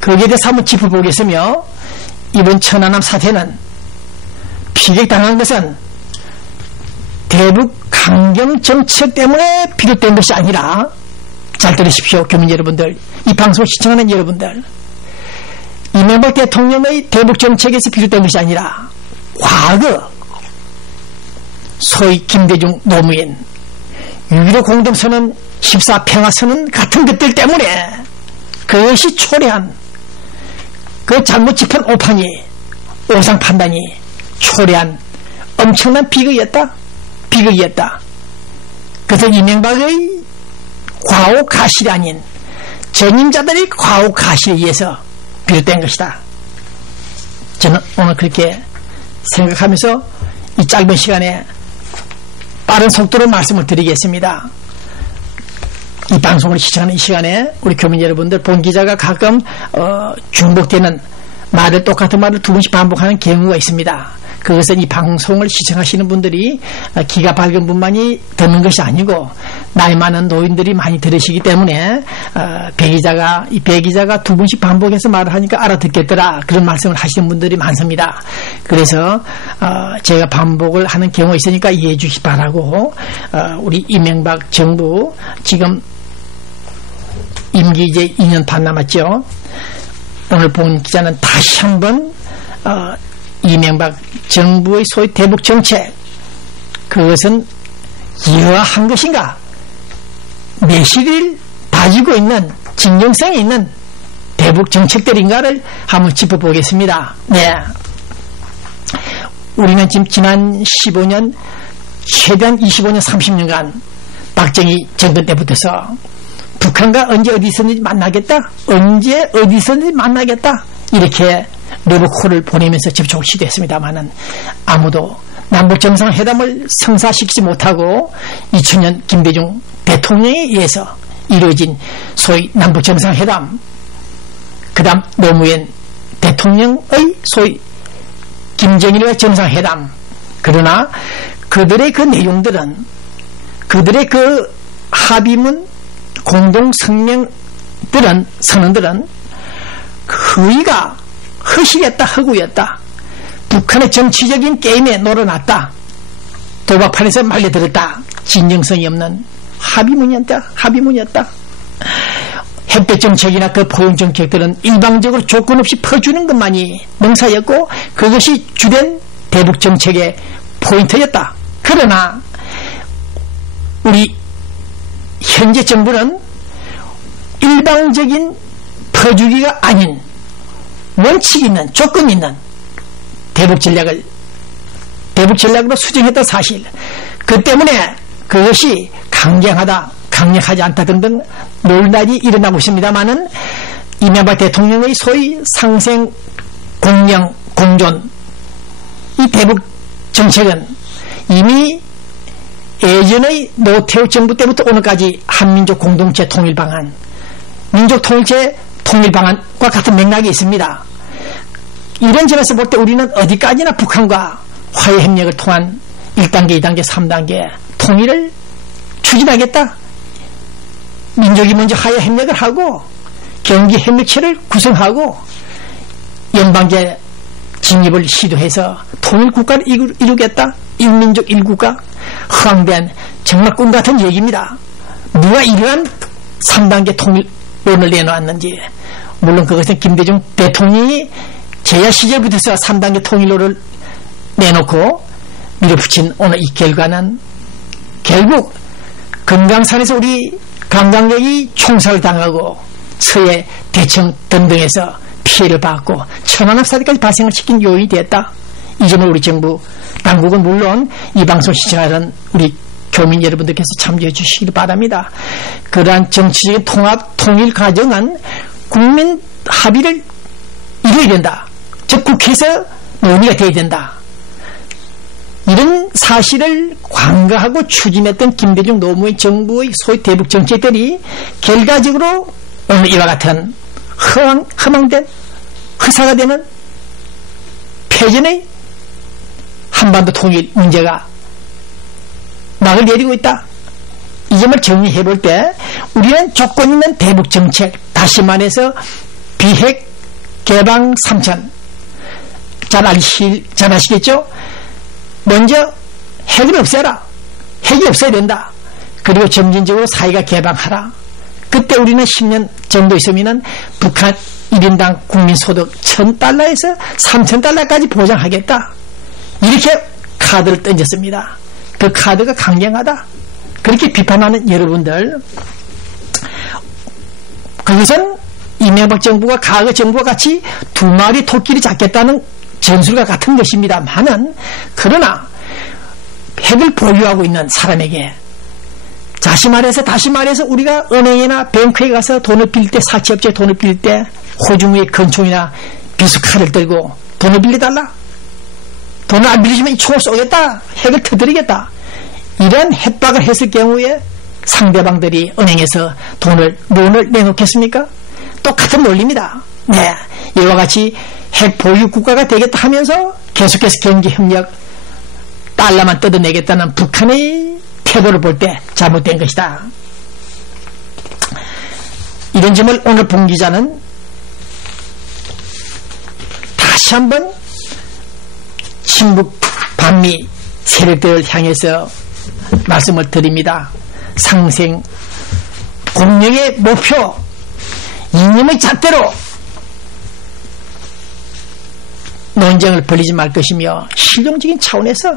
거기에 대해서 한번 짚어보겠으며, 이번 천안함 사태는 피격당한 것은 대북 강경 정책 때문에 비롯된 것이 아니라, 잘 들으십시오. 교민 여러분들, 이 방송 시청하는 여러분들, 이명박 대통령의 대북 정책에서 비롯된 것이 아니라 과거 소위 김대중 노무현 6.15 공동선언 14 평화선언 같은 것들 때문에 그것이 초래한 그 잘못 짚은 오판이 오상 판단이 초래한 엄청난 비극이었다. 그래서 이명박의 과오 가실이 아닌 전임자들의 과오 가실에 의해서 비롯된 것이다. 저는 오늘 그렇게 생각하면서 이 짧은 시간에 빠른 속도로 말씀을 드리겠습니다. 이 방송을 시청하는 이 시간에 우리 교민 여러분들, 본 기자가 가끔 중복되는 말을, 똑같은 말을 두 번씩 반복하는 경우가 있습니다. 그것은 이 방송을 시청하시는 분들이 기가 밝은 분만이 듣는 것이 아니고 나이 많은 노인들이 많이 들으시기 때문에 배 기자가 두 번씩 반복해서 말을 하니까 알아듣겠더라, 그런 말씀을 하시는 분들이 많습니다. 그래서 제가 반복을 하는 경우가 있으니까 이해해 주시기 바라고, 우리 이명박 정부 지금 임기 이제 2년 반 남았죠. 오늘 본 기자는 다시 한번 이명박 정부의 소위 대북 정책, 그것은 이러한 것인가, 매실을 다지고 있는 진정성이 있는 대북 정책들인가를 한번 짚어보겠습니다. 네, 우리는 지금 지난 15년, 최대한 25년 30년간 박정희 정권 때부터서 북한과 언제 어디 있었는지 만나겠다, 이렇게 러브콜을 보내면서 접촉을 시도했습니다마는 아무도 남북정상회담을 성사시키지 못하고 2000년 김대중 대통령에 의해서 이루어진 소위 남북정상회담, 그 다음 노무현 대통령의 소위 김정일과 정상회담, 그러나 그들의 그 내용들은, 그들의 그 합의문 공동성명들은, 선언들은 허위가 허실했다, 허구였다. 북한의 정치적인 게임에 놀아났다. 도박판에서 말려들었다. 진정성이 없는 합의문이었다. 햇볕 정책이나 그 포용 정책들은 일방적으로 조건 없이 퍼주는 것만이 명사였고 그것이 주된 대북 정책의 포인트였다. 그러나 우리 현재 정부는 일방적인 퍼주기가 아닌 원칙 있는, 조건 있는 대북 전략으로 수정했던 사실, 그 때문에 그것이 강력하지 않다 등등 논란이 일어나고 있습니다만은 이명박 대통령의 소위 상생 공영 공존, 이 대북 정책은 이미 예전의 노태우 정부 때부터 오늘까지 한민족 공동체 통일 방안, 민족 통일체 통일 방안과 같은 맥락이 있습니다. 이런 점에서 볼 때 우리는 어디까지나 북한과 화해 협력을 통한 1단계, 2단계, 3단계 통일을 추진하겠다. 민족이 먼저 화해 협력을 하고 경기 협력체를 구성하고 연방제 진입을 시도해서 통일국가를 이루겠다. 일민족 1국가, 허황된 정말 꿈 같은 얘기입니다. 누가 이러한 3단계 통일론을 내놓았는지. 물론 그것은 김대중 대통령이 제야 시절부터 3단계 통일론을 내놓고 밀어붙인 오늘 이 결과는 결국 금강산에서 우리 관광객이 총살을 당하고 서해, 대청 등등에서 피해를 받고 천안함 사태까지 발생을 시킨 요인이 됐다. 이 점을 우리 정부 당국은 물론 이 방송 시청하는 우리 교민 여러분들께서 참조해 주시기 바랍니다. 그러한 정치적인 통합, 통일 과정은 국민 합의를 이루어야 된다. 즉 국회에서 논의가 돼야 된다. 이런 사실을 관가하고 추진했던 김대중 노무현 정부의 소위 대북 정책들이 결과적으로 오늘 이와 같은 허망된 허사가 되는 패전의 한반도 통일 문제가 막을 내리고 있다. 이 점을 정리해 볼 때 우리는 조건 있는 대북 정책, 다시 말해서 비핵 개방 3천. 잘 아시겠죠? 먼저 핵을 없애라. 핵이 없어야 된다. 그리고 점진적으로 사회가 개방하라. 그때 우리는 10년 정도 있으면 북한 1인당 국민소득 1,000달러에서 3,000달러까지 보장하겠다. 이렇게 카드를 던졌습니다. 그 카드가 강경하다. 그렇게 비판하는 여러분들, 그것은 이명박 정부가 과거 정부와 같이 두 마리 토끼를 잡겠다는 전술과 같은 것입니다만은, 그러나 핵을 보유하고 있는 사람에게 다시 말해서 우리가 은행이나 뱅크에 가서 돈을 빌릴 때, 사채업체에 돈을 빌릴 때 호주머니에 권총이나 비수칼을 들고 돈을 빌려달라. 돈을 안 빌려주면 이 총을 쏘겠다. 핵을 터뜨리겠다. 이런 협박을 했을 경우에 상대방들이 은행에서 론을 내놓겠습니까? 똑같은 논리입니다. 네, 이와 같이 핵 보유 국가가 되겠다 하면서 계속해서 경제협력 달러만 뜯어내겠다는 북한의 태도를 볼 때 잘못된 것이다. 이런 점을 오늘 본 기자는 다시 한번 친북 반미 세력들을 향해서 말씀을 드립니다. 상생 공명의 목표, 이념의 잣대로 논쟁을 벌이지 말 것이며 실용적인 차원에서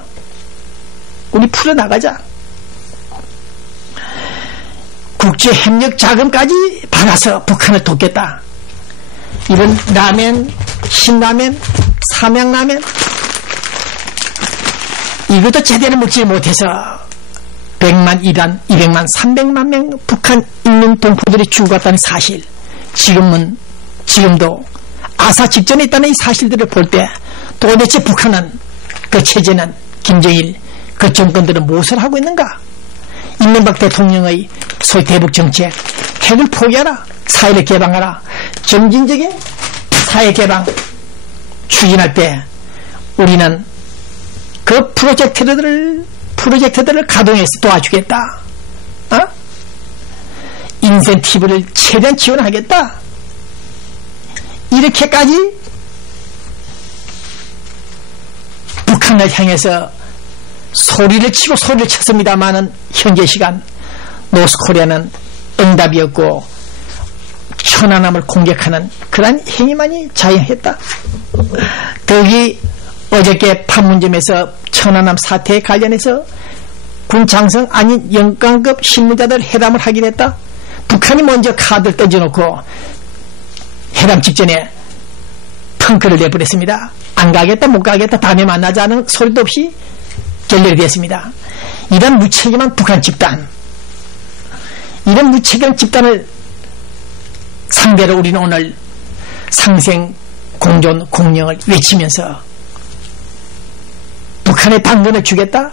우리 풀어나가자. 국제협력 자금까지 받아서 북한을 돕겠다. 이런 라멘, 신라멘, 삼양라멘 이것도 제대로 먹지 못해서 100만, 200만, 300만 명 북한 인민 동포들이 죽어갔다는 사실, 지금도 아사 직전에 있다는 이 사실들을 볼 때 도대체 북한은, 그 체제는, 김정일, 그 정권들은 무엇을 하고 있는가? 이명박 대통령의 소위 대북 정책, 핵을 포기하라, 사회를 개방하라, 점진적인 사회 개방 추진할 때 우리는 그 프로젝트들을 가동해서 도와주겠다. 인센티브를 최대한 지원하겠다. 이렇게까지 북한을 향해서 소리를 치고 소리를 쳤습니다마는 현재 시간 노스코리아는 응답이었고 천안함을 공격하는 그러한 행위만이 자행했다. 더욱이 어저께 판문점에서 천안함 사태에 관련해서 군 장성 아닌 영관급 신문자들 회담을 하긴 했다. 북한이 먼저 카드를 던져놓고 회담 직전에 펑크를 내버렸습니다. 안 가겠다, 못 가겠다, 다음에 만나자는 소리도 없이 결렬이 됐습니다. 이런 무책임한 북한 집단, 이런 무책임한 집단을 상대로 우리는 오늘 상생 공존 공령을 외치면서 북한의 당근을 주겠다,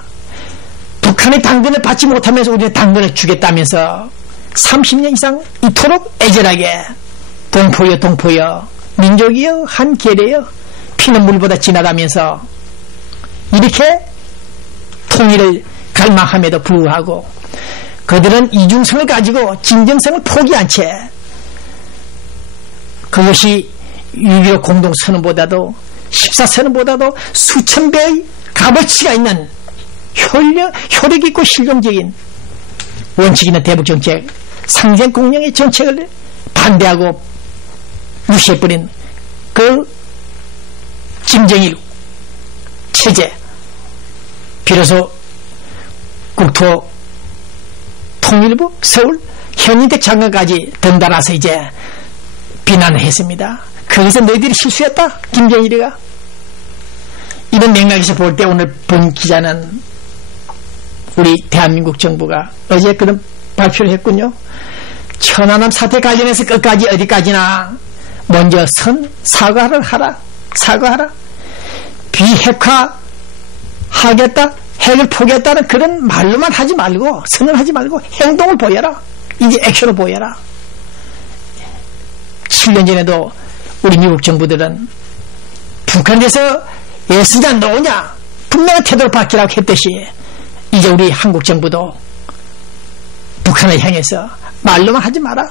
북한의 당근을 받지 못하면서 우리는 당근을 주겠다면서 30년 이상 이토록 애절하게 동포여 민족이여 한 계례여 피는 물보다 진하다면서 이렇게 통일을 갈망함에도 불구하고 그들은 이중성을 가지고 진정성을 포기한 채 그것이 6.15 공동선언보다도 14선언보다도 수천 배의 값어치가 있는 효력 있고 실용적인 원칙 있는 대북정책, 상생공령의 정책을 반대하고 무시해버린 그 김정일 체제, 비로소 국토 통일부 서울 현인택 장관까지 덩달아서 이제 비난을 했습니다. 거기서 너희들이 실수했다, 김정일이가. 이런 맥락에서 볼 때 오늘 본 기자는 우리 대한민국 정부가 어제 그런 발표를 했군요. 천안함 사태 관련해서 끝까지 어디까지나 먼저 사과를 하라. 비핵화 하겠다, 핵을 포기했다는 그런 말로만 하지 말고, 선언하지 말고 행동을 보여라. 이제 액션을 보여라. 7년 전에도 우리 미국 정부들은 북한에서 애쓰냐 노냐 분명한 태도를 밝히라고 했듯이 이제 우리 한국 정부도 북한을 향해서 말로만 하지 마라.